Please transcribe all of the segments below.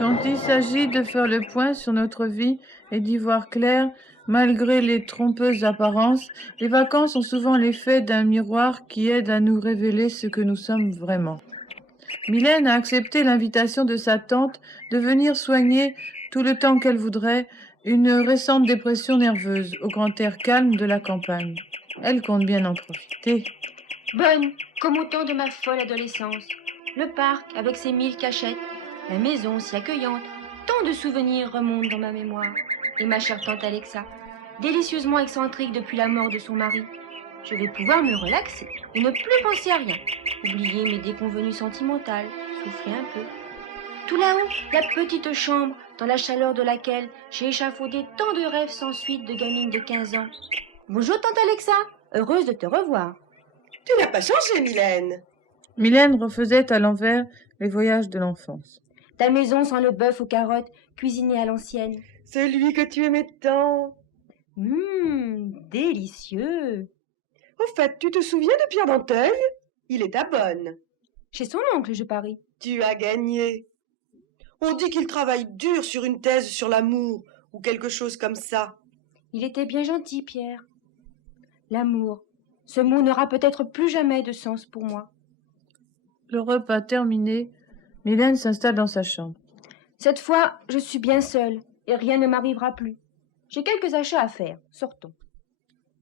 Quand il s'agit de faire le point sur notre vie et d'y voir clair, malgré les trompeuses apparences, les vacances ont souvent l'effet d'un miroir qui aide à nous révéler ce que nous sommes vraiment. Mylène a accepté l'invitation de sa tante de venir soigner, tout le temps qu'elle voudrait, une récente dépression nerveuse au grand air calme de la campagne. Elle compte bien en profiter. Bonne, comme au temps de ma folle adolescence. Le parc avec ses 1000 cachettes, la maison si accueillante, tant de souvenirs remontent dans ma mémoire. Et ma chère tante Alexa, délicieusement excentrique depuis la mort de son mari. Je vais pouvoir me relaxer et ne plus penser à rien. Oublier mes déconvenues sentimentales, souffler un peu. Tout là-haut, la petite chambre, dans la chaleur de laquelle j'ai échafaudé tant de rêves sans suite de gamine de 15 ans. Bonjour tante Alexa, heureuse de te revoir. Tu n'as pas changé, Mylène. Mylène refaisait à l'envers les voyages de l'enfance. Ta maison sans le bœuf aux carottes, cuisiné à l'ancienne. Celui que tu aimais tant. Délicieux. Au fait, tu te souviens de Pierre Danteuil? Il est à Bonne. Chez son oncle, je parie. Tu as gagné. On dit qu'il travaille dur sur une thèse sur l'amour, ou quelque chose comme ça. Il était bien gentil, Pierre. L'amour. Ce mot n'aura peut-être plus jamais de sens pour moi. Le repas terminé, Mylène s'installe dans sa chambre. Cette fois, je suis bien seule, et rien ne m'arrivera plus. J'ai quelques achats à faire. Sortons.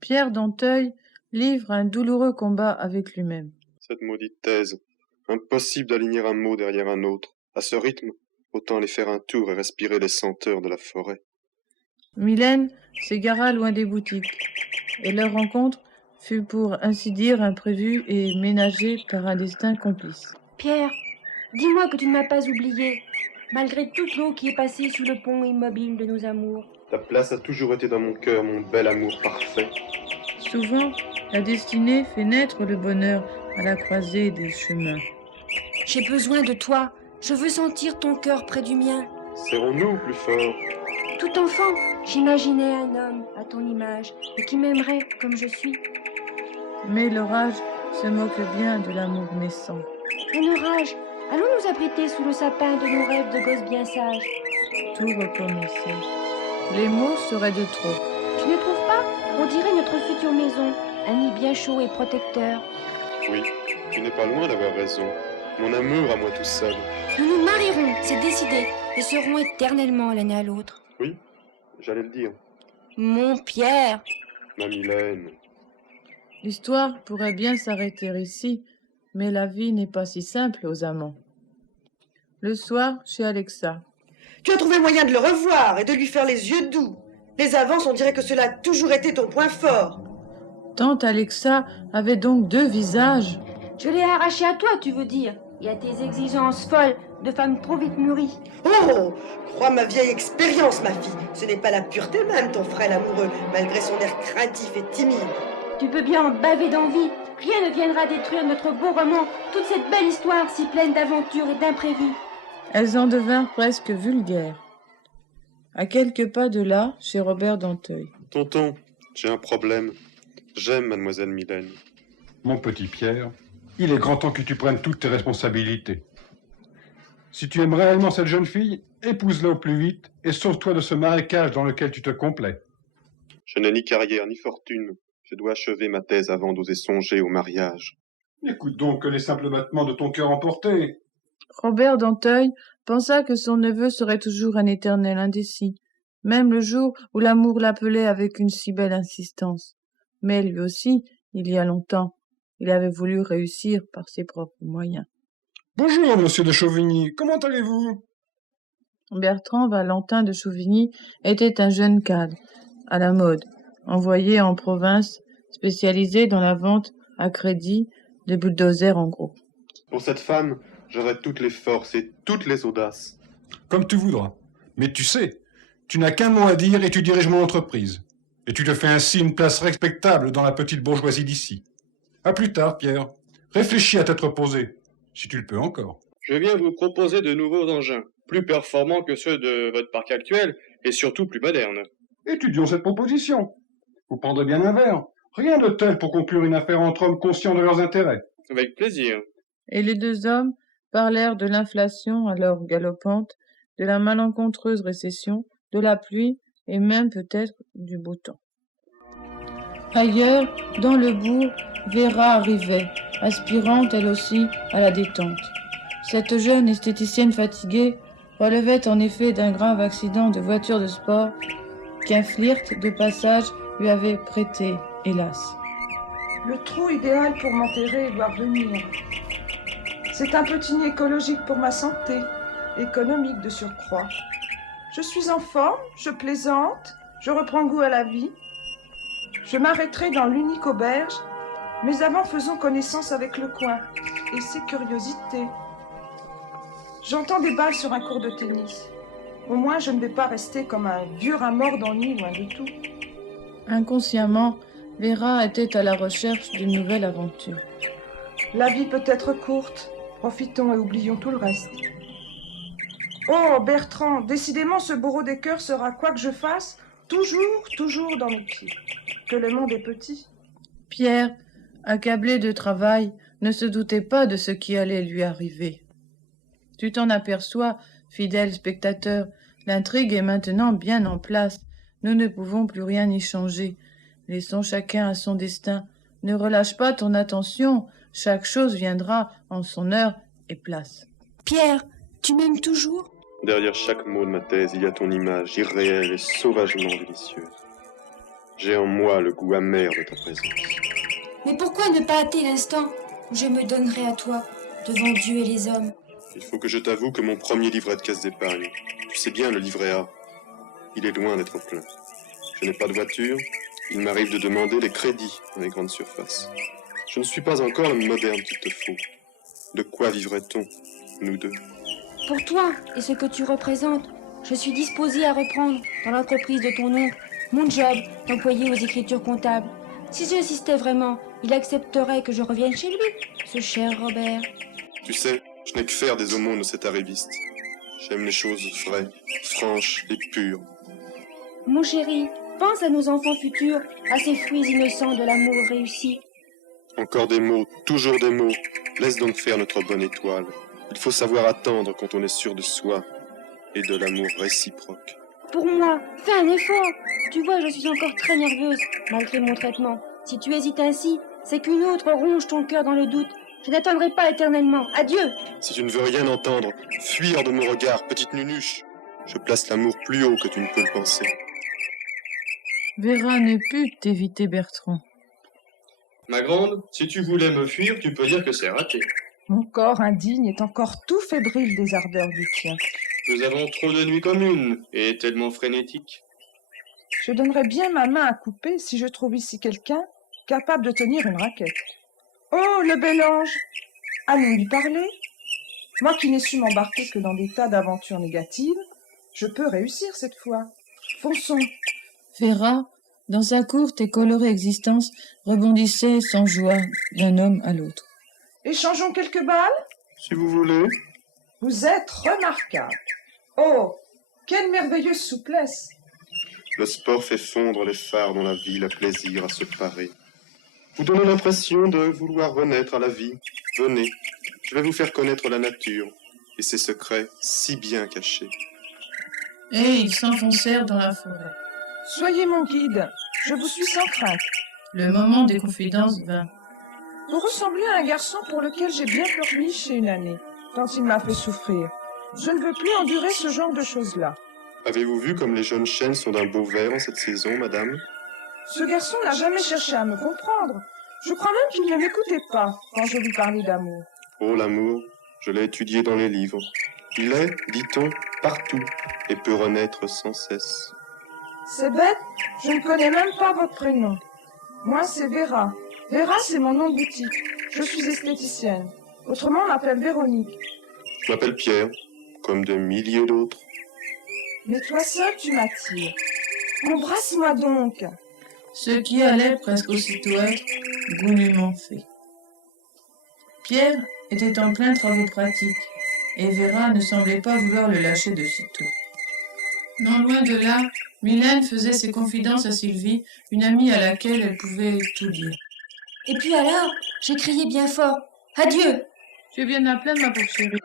Pierre Danteuil livre un douloureux combat avec lui-même. Cette maudite thèse. Impossible d'aligner un mot derrière un autre. À ce rythme, autant aller faire un tour et respirer les senteurs de la forêt. Mylène s'égara loin des boutiques, et leur rencontre fut pour ainsi dire imprévue et ménagée par un destin complice. Pierre, dis-moi que tu ne m'as pas oublié, malgré toute l'eau qui est passée sous le pont immobile de nos amours. Ta place a toujours été dans mon cœur, mon bel amour parfait. Souvent, la destinée fait naître le bonheur à la croisée des chemins. J'ai besoin de toi. Je veux sentir ton cœur près du mien. Serrons-nous plus fort. Tout enfant, j'imaginais un homme à ton image et qui m'aimerait comme je suis. Mais l'orage se moque bien de l'amour naissant. Un orage. Allons nous abriter sous le sapin de nos rêves de gosses bien sages. Tout recommençait. Les mots seraient de trop. Tu ne trouves pas? On dirait notre future maison, un nid bien chaud et protecteur. Oui, tu n'es pas loin d'avoir raison. Mon amour à moi tout seul. Nous nous marierons, c'est décidé, et serons éternellement l'un à l'autre. Oui, j'allais le dire. Mon Pierre. Ma Mylène. L'histoire pourrait bien s'arrêter ici, mais la vie n'est pas si simple aux amants. Le soir, chez Alexa. Tu as trouvé moyen de le revoir et de lui faire les yeux doux. Les avances, on dirait que cela a toujours été ton point fort. Tante Alexa avait donc deux visages. Je l'ai arraché à toi, tu veux dire, et à tes exigences folles de femme trop vite mûrie. Oh, crois ma vieille expérience, ma fille. Ce n'est pas la pureté même, ton frêle amoureux, malgré son air craintif et timide. Tu peux bien en baver d'envie. Rien ne viendra détruire notre beau roman, toute cette belle histoire si pleine d'aventures et d'imprévus. Elles en devinrent presque vulgaires. À quelques pas de là, chez Robert Danteuil. Tonton, j'ai un problème. J'aime mademoiselle Mylène. Mon petit Pierre, il est grand temps que tu prennes toutes tes responsabilités. Si tu aimes réellement cette jeune fille, épouse-la au plus vite et sauve-toi de ce marécage dans lequel tu te complais. Je n'ai ni carrière ni fortune. Je dois achever ma thèse avant d'oser songer au mariage. Écoute donc les simples battements de ton cœur emporté. Robert Danteuil pensa que son neveu serait toujours un éternel indécis, même le jour où l'amour l'appelait avec une si belle insistance. Mais lui aussi, il y a longtemps, il avait voulu réussir par ses propres moyens. Bonjour, monsieur de Chauvigny, comment allez-vous? Bertrand Valentin de Chauvigny était un jeune cadre, à la mode, envoyé en province, spécialisé dans la vente à crédit de bulldozers en gros. Pour cette femme, j'aurai toutes les forces et toutes les audaces. Comme tu voudras. Mais tu sais, tu n'as qu'un mot à dire et tu diriges mon entreprise. Et tu te fais ainsi une place respectable dans la petite bourgeoisie d'ici. À plus tard, Pierre. Réfléchis à t'être reposé, si tu le peux encore. Je viens vous proposer de nouveaux engins, plus performants que ceux de votre parc actuel, et surtout plus modernes. Étudions cette proposition. Vous prendrez bien un verre. Rien de tel pour conclure une affaire entre hommes conscients de leurs intérêts. Avec plaisir. Et les deux hommes parlèrent de l'inflation alors galopante, de la malencontreuse récession, de la pluie et même peut-être du beau temps. Ailleurs, dans le bourg, Véra arrivait, aspirant elle aussi à la détente. Cette jeune esthéticienne fatiguée relevait en effet d'un grave accident de voiture de sport qu'un flirt de passage lui avait prêté, hélas. Le trou idéal pour m'enterrer doit revenir. C'est un petit nid écologique pour ma santé, économique de surcroît. Je suis en forme, je plaisante, je reprends goût à la vie. Je m'arrêterai dans l'unique auberge, mais avant faisons connaissance avec le coin et ses curiosités. J'entends des balles sur un court de tennis. Au moins, je ne vais pas rester comme un vieux rat mort d'ennui, loin de tout. Inconsciemment, Véra était à la recherche d'une nouvelle aventure. La vie peut être courte. Profitons et oublions tout le reste. Oh, Bertrand, décidément, ce bourreau des cœurs sera, quoi que je fasse, toujours dans mes pieds. Que le monde est petit. Pierre, accablé de travail, ne se doutait pas de ce qui allait lui arriver. Tu t'en aperçois, fidèle spectateur, l'intrigue est maintenant bien en place. Nous ne pouvons plus rien y changer. Laissons chacun à son destin. Ne relâche pas ton attention. Chaque chose viendra en son heure et place. Pierre, tu m'aimes toujours? Derrière chaque mot de ma thèse, il y a ton image, irréelle et sauvagement délicieuse. J'ai en moi le goût amer de ta présence. Mais pourquoi ne pas hâter l'instant où je me donnerai à toi, devant Dieu et les hommes? Il faut que je t'avoue que mon premier livret de caisse d'épargne, tu sais bien le livret A, il est loin d'être plein. Je n'ai pas de voiture, il m'arrive de demander les crédits dans les grandes surfaces. Je ne suis pas encore le moderne qu'il te faut. De quoi vivrait-on, nous deux? Pour toi et ce que tu représentes, je suis disposée à reprendre, dans l'entreprise de ton oncle, mon job d'employé aux écritures comptables. Si j'insistais vraiment, il accepterait que je revienne chez lui, ce cher Robert. Tu sais, je n'ai que faire des aumônes de cet arriviste. J'aime les choses vraies, franches et pures. Mon chéri, pense à nos enfants futurs, à ces fruits innocents de l'amour réussi. Encore des mots, toujours des mots. Laisse donc faire notre bonne étoile. Il faut savoir attendre quand on est sûr de soi et de l'amour réciproque. Pour moi, fais un effort. Tu vois, je suis encore très nerveuse, malgré mon traitement. Si tu hésites ainsi, c'est qu'une autre ronge ton cœur dans le doute. Je n'attendrai pas éternellement. Adieu. Si tu ne veux rien entendre, fuis hors de mon regard, petite nunuche. Je place l'amour plus haut que tu ne peux le penser. Véra ne put éviter Bertrand. Ma grande, si tu voulais me fuir, tu peux dire que c'est raté. Mon corps indigne est encore tout fébrile des ardeurs du tien. Nous avons trop de nuits communes et tellement frénétiques. Je donnerais bien ma main à couper si je trouve ici quelqu'un capable de tenir une raquette. Oh, le bel ange! Allons lui parler. Moi qui n'ai su m'embarquer que dans des tas d'aventures négatives, je peux réussir cette fois. Fonçons. Véra, dans sa courte et colorée existence, rebondissait sans joie d'un homme à l'autre. Échangeons quelques balles? Si vous voulez. Vous êtes remarquable. Oh, quelle merveilleuse souplesse! Le sport fait fondre les phares dont la ville a plaisir à se parer. Vous donnez l'impression de vouloir renaître à la vie. Venez, je vais vous faire connaître la nature et ses secrets si bien cachés. Et ils s'enfoncèrent dans la forêt. Soyez mon guide, je vous suis sans crainte. Le moment des confidences vint. Vous ressemblez à un garçon pour lequel j'ai bien pleurniché une année, tant il m'a fait souffrir. Je ne veux plus endurer ce genre de choses-là. Avez-vous vu comme les jeunes chênes sont d'un beau vert en cette saison, madame? Ce garçon n'a jamais cherché à me comprendre. Je crois même qu'il ne m'écoutait pas quand je lui parlais d'amour. Oh, l'amour, je l'ai étudié dans les livres. Il est, dit-on, partout et peut renaître sans cesse. C'est bête, je ne connais même pas votre prénom. Moi, c'est Véra. Véra, c'est mon nom de boutique. Je suis esthéticienne. Autrement, on m'appelle Véronique. Je m'appelle Pierre, comme des milliers d'autres. Mais toi seul, tu m'attires. Embrasse-moi donc. Ce qui allait presque aussitôt être goulûment fait. Pierre était en plein travaux pratiques, et Véra ne semblait pas vouloir le lâcher de sitôt. Non loin de là, Mylène faisait ses confidences à Sylvie, une amie à laquelle elle pouvait tout dire. Et puis alors, j'ai crié bien fort. Adieu. Tu es bien à plaindre, ma pauvre chérie.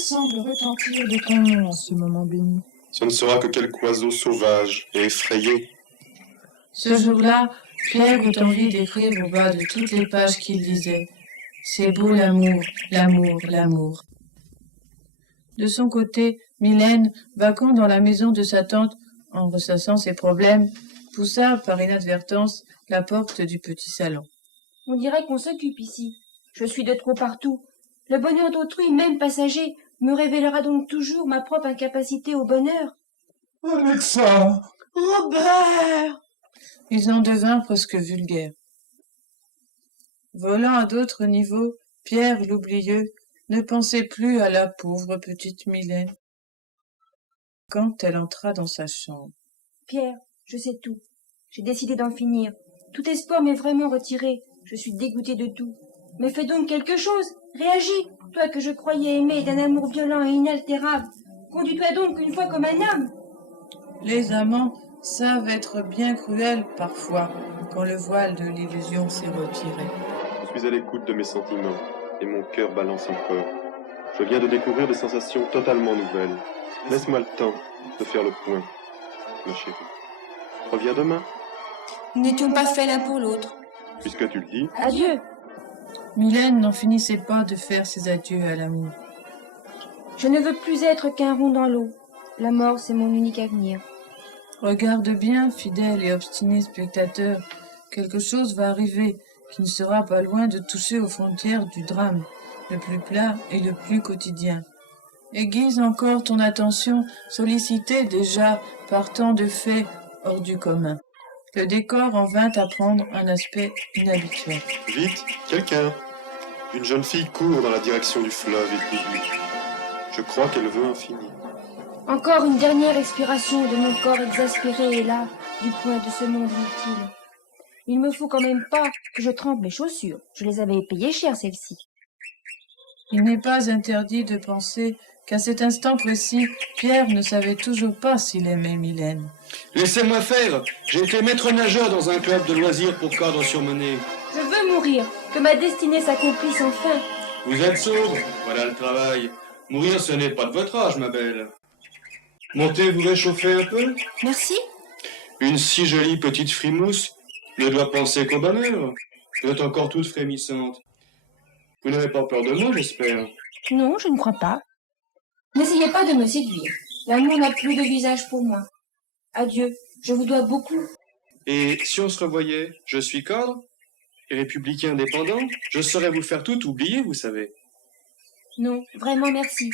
semble retentir de ton nom en ce moment béni. Ce ne sera que quelque oiseau sauvage et effrayé. Ce jour-là, Pierre eut envie d'écrire au bas de toutes les pages qu'il lisait. C'est beau l'amour, l'amour, l'amour. De son côté, Mylène, vacant dans la maison de sa tante, en ressassant ses problèmes, poussa par inadvertance la porte du petit salon. On dirait qu'on s'occupe ici. Je suis de trop partout. Le bonheur d'autrui, même passager, me révélera donc toujours ma propre incapacité au bonheur. Alexa! Robert! Ils en devinrent presque vulgaires. Volant à d'autres niveaux, Pierre l'oublieux ne pensait plus à la pauvre petite Mylène quand elle entra dans sa chambre. Pierre, je sais tout. J'ai décidé d'en finir. Tout espoir m'est vraiment retiré. Je suis dégoûtée de tout. Mais fais donc quelque chose. Réagis. Toi que je croyais aimer d'un amour violent et inaltérable. Conduis-toi donc une fois comme un homme. Les amants savent être bien cruels parfois quand le voile de l'illusion s'est retiré. Je suis à l'écoute de mes sentiments et mon cœur balance encore. Je viens de découvrir des sensations totalement nouvelles. Laisse-moi le temps de faire le point, ma chérie. Reviens demain, N'étions pas faits l'un pour l'autre. puisque tu le dis. Adieu. Mylène n'en finissait pas de faire ses adieux à l'amour. Je ne veux plus être qu'un rond dans l'eau. La mort, c'est mon unique avenir. Regarde bien, fidèle et obstiné spectateur, quelque chose va arriver qui ne sera pas loin de toucher aux frontières du drame, le plus plat et le plus quotidien. Aiguise encore ton attention, sollicitée déjà par tant de faits hors du commun. Le décor en vint à prendre un aspect inhabituel. Vite, quelqu'un. Une jeune fille court dans la direction du fleuve et dit. Je crois qu'elle veut en finir. Encore une dernière expiration de mon corps exaspéré est là, du point de ce monde inutile. Il me faut quand même pas que je trempe mes chaussures. Je les avais payées cher, celles-ci. Il n'est pas interdit de penser qu'à cet instant précis, Pierre ne savait toujours pas s'il aimait Mylène. Laissez-moi faire. J'ai été maître nageur dans un club de loisirs pour cadres surmenés. Je veux mourir, que ma destinée s'accomplisse enfin. Vous êtes sourde. Voilà le travail. Mourir, ce n'est pas de votre âge, ma belle. Montez vous réchauffer un peu. Merci. Une si jolie petite frimousse ne doit penser qu'au bonheur. Vous êtes encore toute frémissante. Vous n'avez pas peur de moi, j'espère. Non, je ne crois pas. N'essayez pas de me séduire. L'amour n'a plus de visage pour moi. Adieu, je vous dois beaucoup. Et si on se revoyait, je suis cadre et républicain indépendant, je saurais vous faire tout oublier, vous savez. Non, vraiment merci.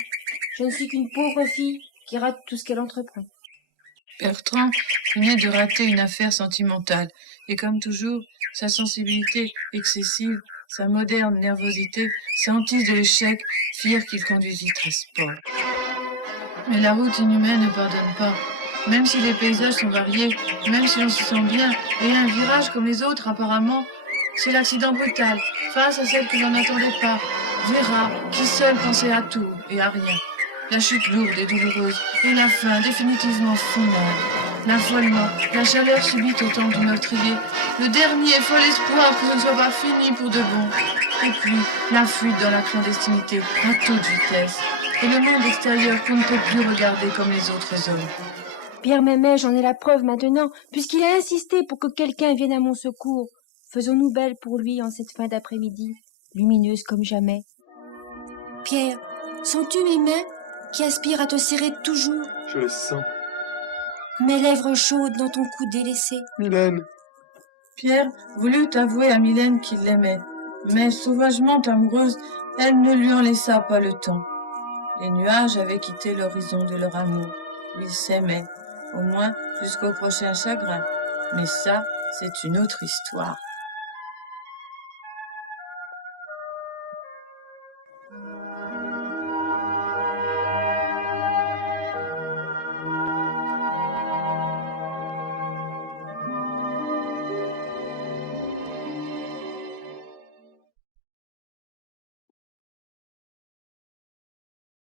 Je ne suis qu'une pauvre fille qui rate tout ce qu'elle entreprend. Bertrand venait de rater une affaire sentimentale, et comme toujours, sa sensibilité excessive, sa moderne nervosité, sa hantise de l'échec firent qu'il conduisit très sport. Mais la route inhumaine ne pardonne pas. Même si les paysages sont variés, même si l'on se sent bien, et un virage comme les autres apparemment, c'est l'accident brutal, face à celle que l'on n'attendait pas, verra qui seul pensait à tout et à rien. La chute lourde et douloureuse, et la fin définitivement finale. L'affolement, la chaleur subite au temps du meurtrier, le dernier fol espoir que ce ne soit pas fini pour de bon. Et puis, la fuite dans la clandestinité à toute vitesse, et le monde extérieur qu'on ne peut plus regarder comme les autres hommes. Pierre m'aimait, j'en ai la preuve maintenant, puisqu'il a insisté pour que quelqu'un vienne à mon secours. Faisons-nous belle pour lui en cette fin d'après-midi, lumineuse comme jamais. Pierre, sens-tu mes mains qui aspirent à te serrer toujours, Je le sens. mes lèvres chaudes dans ton cou délaissé? Mylène. Pierre voulut avouer à Mylène qu'il l'aimait, mais sauvagement amoureuse, elle ne lui en laissa pas le temps. Les nuages avaient quitté l'horizon de leur amour. Ils s'aimaient, au moins jusqu'au prochain chagrin. Mais ça, c'est une autre histoire.